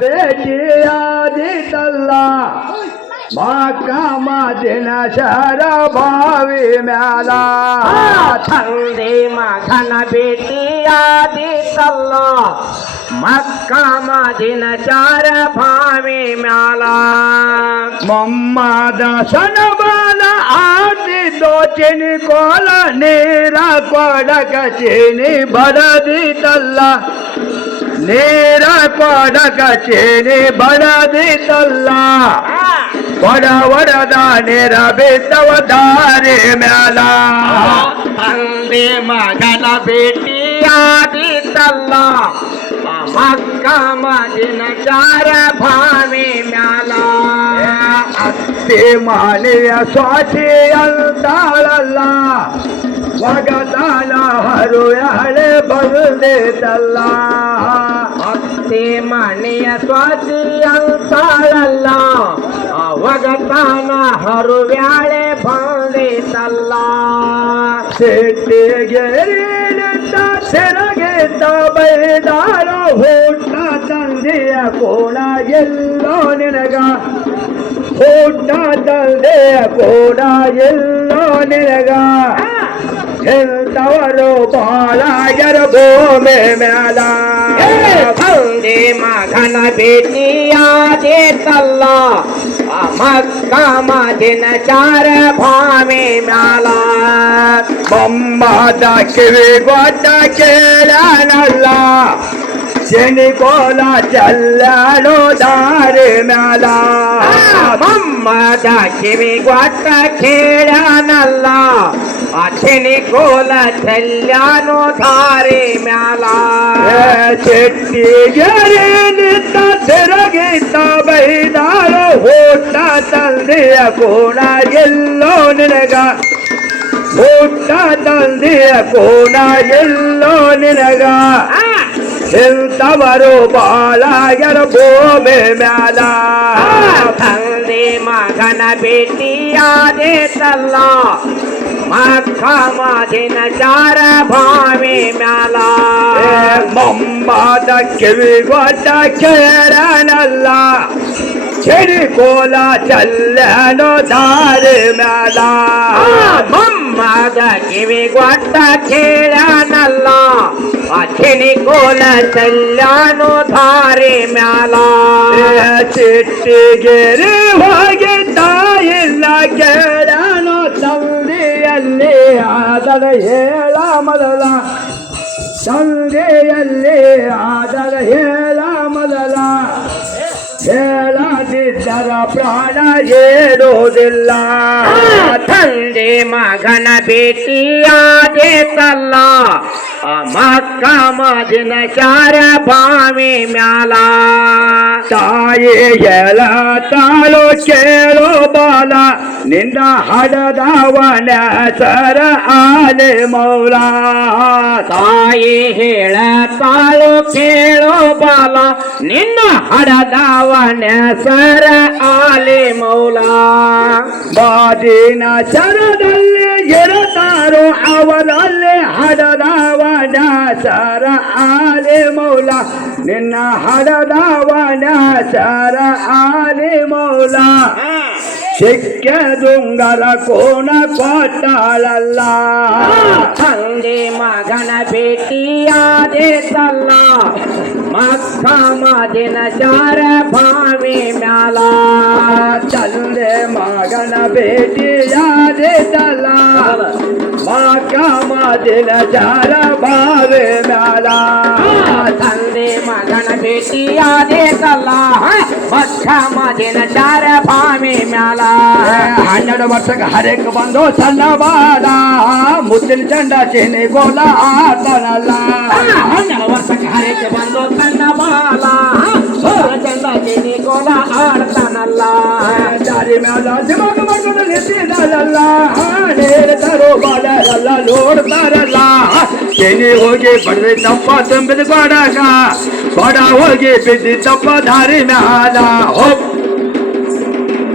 बेटिया दितल्ला माका माझेन शहर भावी म्याला थंदे माझा बेटिया दितल्ला मक्का माझीन चार भावी म्याला मम्मा दसन बाला आती दो चिनी कोला नीरा कोडक चिनी बड़ दितल्ला नीरा कोडक चिनी बड़ दितल्ला वडवडदा नीरा बेतव दारे म्याला थंदे माझा बेटिया दितल्ला मक्का माझीन चार भावी म्याला ते माने स्वाची अंताळला वगताला हरुयाळे बंदे तल्ला ते माने स्वाची अंताळला वगताना हरुव्याळे बंदे तल्ला शेटे गेरेता सेरगेता बैदार होटा ತಂದೆಯ ಕೋಣ ಎಲ್ಲೋ ನಿನಗ ಊಟ ತಂದೆಯ ಕೋಣ ಎಲ್ಲೋ ನಿನಗ ಎಂತವರು ಬಾಳಾಗರ ಭೂಮಿ ಮ್ಯಾಲ ತಂದೆ ಮಗನ ಭೇಟಿಯಾದೇತಲ್ಲ ಮಕ್ಕಾ ಮದಿನ ಚಾರ ಭಾಮಿ ಮ್ಯಾಲ ಬೊಮ್ಮದ ಕಿವಿ ಗೊತ್ತ ಕೇಳನಲ್ಲ ಶನಿ ಕೋಲ ಚಲ್ಲಾಡೋ ದಾರಿ ಮ್ಯಾಲ ಮಮ್ಮದ ಕಿವಿ ಗೊತ್ತ ಕೇಳನಲ್ಲ ಶನಿ ಕೋಲ ಚಲ್ಲಾನೋ ದಾರಿ ಮ್ಯಾಲ ಚೆಟ್ಟಿಗೆರೆ ನಿಂತ ತಿರುಗಿತ ಬೈದಾರ ಊಟ ತಂದೆಯ ಕೋಣ ಎಲ್ಲೋ ನಿನಗ ಊಟ ತಂದೆಯ ಕೋಣ ಎಲ್ಲೋ ನಿನಗ ಎಂತವರು ಬಾಳಾಗರ ಭೂಮಿ ಮ್ಯಾಲ ತಂದೆ ಮಗನ ಭೇಟಿಯಾದೇತಲ್ಲ ಮಕ್ಕಾ ಮದಿನ ಚಾರ ಭಾವಿ ಮ್ಯಾಲ ಮೊಮ್ಮದ ಕಿವಿ ಗೊತ್ತ ಕೇಳನಲ್ಲ ಚಳಿ ಕೋಲ ಚಲ್ಲನೋ ದಾರಿ ಮ್ಯಾಲ ಮಮ್ಮದ ಕಿವಿ ಗೊತ್ತ ಕೇಳನಲ್ಲ ಅಚ್ಚಿನಿ ಕೋಲ ಚಲ್ಲಾನೋ ಧಾರೆ ಮ್ಯಾಲ ಚಿಟ್ಟಿಗೆರೆ ಹೋಗಿ ತಾಯಿಲ್ಲ ಕೇಳನೋ ತಂದೆಯಲ್ಲಿ ಆದರ ಹೇಳ ಮೊದಲ ತಂದೆಯಲ್ಲಿ ಆದರ ಹೇಳ ಮೊದಲ ಹೇಳದಿದ್ದರ ಪ್ರಾಣ ಏರೋದಿಲ್ಲ ತಂದೆ ಮಗನ ಭೇಟಿಯಾದೇತಲ್ಲ ಮಕ್ಕಾ ಮದಿನ ಚಾರ ಭಾವಿ ಮ್ಯಾಲ ತಾಯಿ ಎಲ ತಾಳು ಕೇಳೋ ಬಾಲ ನಿನ್ನ ಹಡದವನ ಸರ ಆಲೆ ಮೌಲ ತಾಯಿ ಹೇಳ ತಾಳು ಕೇಳೋ ಬಾಲ ನಿನ್ನ ಹಡದವನ ಸರ ಆಲೆ ಮೌಲ ಬಾದಿನ ಚರದಲ್ಲಿ ಇರತಾರೋ ಅವರಲ್ಲಿ ಹಡದವನ ಸರ ಆಲೆ ಮೌಲ ನಿನ್ನ ಹಡದವನ ಸರ ಆಲೆ ಮೌಲ ಸಿಕ್ಕ ದುಂಗರ ಕೋಣ ಕೊಟ್ಟಾಳಲ್ಲ ತಂದೆ ಮಗನ ಭೇಟಿಯಾದೇತಲ್ಲ ಮಕ್ಕಾ ಮದಿನ ಚಾರ ಭಾವಿ ಮ್ಯಾಲ ತಂದೆ ಮಗನ ಭೇಟಿಯಾದೇತಲ್ಲ ಮಕ್ಕಾ ಮದಿನ ಚಾರ ಭಾವಿ ಮ್ಯಾಲ ತಂದೆ ಮಗನ ಭೇಟಿಯಾದೇತಲ್ಲ ಮಕ್ಕಾ ಮದಿನ ಚಾರ ಭಾವಿ ಮ್ಯಾಲ 12 ವರ್ಷಕ್ಕೆ ಹರೇಕ ಬಂದು ಸಣ್ಣ ಬಾಲ ಮುದ್ದಿನ ಚಂಡ ಚೇನೆ ಗೋಲ ಆತನಲ್ಲ 12 ವರ್ಷಕ್ಕೆ ಹರೇಕ ಬಂದು ಸಣ್ಣ ಬಾಲ ಚಂಡ ಚೇನೆ ಗೋಲ ಆಡ್ತಾನಲ್ಲ ದಾರಿ ಮ್ಯಾಲ ದಿಮಾಗ ಮಾಡ್ಕೊಂಡು ನಿಂತಿದ್ದಾರಲ್ಲ ನೇರತಾರೋ ಬಾಲರಲ್ಲ ನೋಡ್ತಾರಲ್ಲ ಚೇನೆ ಹೋಗಿ ಬಡದೆ ತಪ್ಪ ತುಂಬಿದ ಕೊಡಗ ಕೊಡ ಹೋಗಿ ಬಿದ್ದಿ ತಪ್ಪ ದಾರಿ ಮ್ಯಾಲ